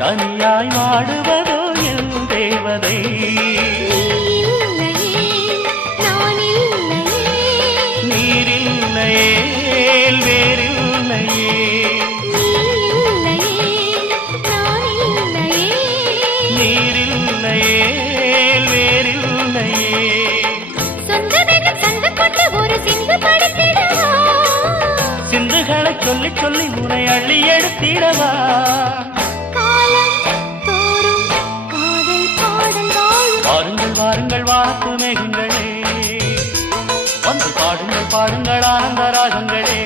தனியாய் வாடுவதோ என் தேவதை. நீரில்லையே வேறில்லையே, நீரில்லையே வேறில்லையே. சிந்துகளை சொல்லி சொல்லி உனை அள்ளி எடுத்திடவா. வாருங்கள் வாருங்கள் வாத்து மேகங்களே, வந்து பாடுங்கள் பாடுங்கள் ஆனந்த ராகங்களே.